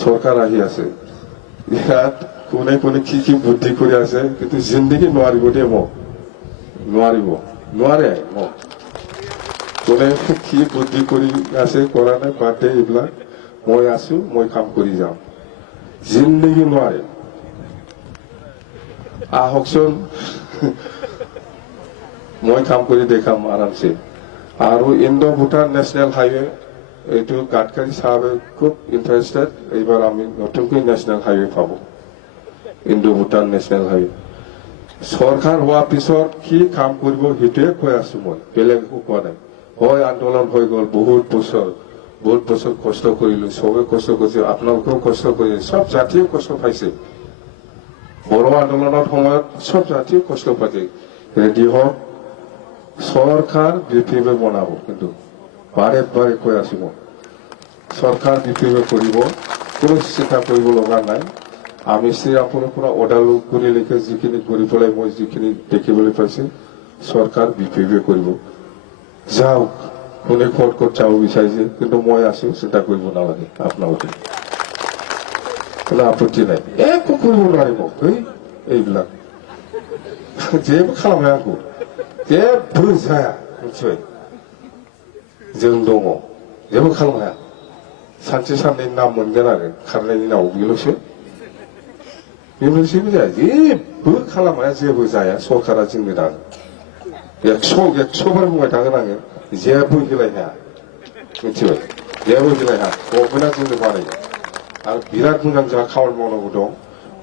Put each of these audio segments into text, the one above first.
সৰকাৰ আহি আছে ইয়াত কোনে কোনে কি বুদ্ধি কৰে আছে কিন্তু জিন্দগি নোৱাৰিব দে মোক নোৱাৰে মোক কোনে কি বুদ্ধি কৰি আছে কৰা নাই বাদ দে এইবিলাক মই আছো মই কাম কৰি যাম জিন্দগি নোৱাৰে আহকচোন মই কাম কৰি দেখাম আৰামছে আৰু ইণ্ডো ভূটান ন্যাশনাল হাইৱে এইটো গাডকাৰী সাহেবে খুব ইন্টাৰেস্টেড এইবাৰ আমি নতুনকৈ ন্যাশনাল হাইৱে পাব ইণ্ডো ভূটান ন্যাশনাল হাইৱে সৰকাৰ হওয়াৰ পিছত কি কাম কৰব সেইটোৱে কৈ আছো মই বেলেগ একো কোৱা নাই হয় আন্দোলন হৈ গল বহুত বছৰ কষ্ট কৰিলো সবে কষ্ট কৰিছে আপোনালোকেও কষ্ট কৰিছে সব জাতিয়ে কষ্ট পাইছে বড় আন্দোলনের সময়ত সব জাতিয়ে কষ্ট পাইছে রেডি হওক সরকার বিপিএফ বনাব কিন্তু বাৰে বাৰে কৈ আছো মই সৰকাৰ বিপিএফ কৰিব কোনো চিন্তা কৰিব লগা নাই আমি শ্ৰীৰামপুৰৰ পৰা ওদালগুৰিলৈকে যিখিনি কৰি পেলাই মই যিখিনি দেখিবলৈ পাইছো সৰকাৰ বিপিএফ কৰিব যাওক কোনে ক'ত যাব বিচাৰিছে কিন্তু মই আছো চিন্তা কৰিব নালাগে আপোনালোকে কোনো আপত্তি নাই একো কৰিব নোৱাৰে মোক এইবিলাক जेबो खालामनो आंखौ जेबो जाया मिथिबाय जों दङ जेबो खालामनो हाया सानसे साननैनि नाम मोनगोन आरो खारनायनि नाव बेल'सो जाया जेबो खालामनो हाया जेबो जाया सरकारा जोंनो दा 100 बार बुंबाय थागोन आङो जेबो गेलाय हाया मिथिबाय जेबो गेलाय हाया गभर्नमेन्टआ जोंनो बानायो आरो बिराद मोजां जोंहा खामानि मावनांगौ दं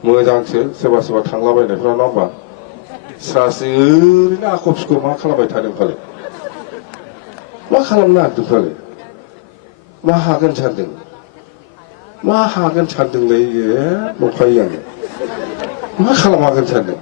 मोजांसो सोरबा सोरबा थांलाबायनायफ्रा नङा होमबा सासे ओरैनो आख' फिख' मा खालामबाय थादों फालाय मा खालामनो नागिरदों फालाय मा हागोन सानदोंलै नंखायो आङो मा खालामहागोन सानदों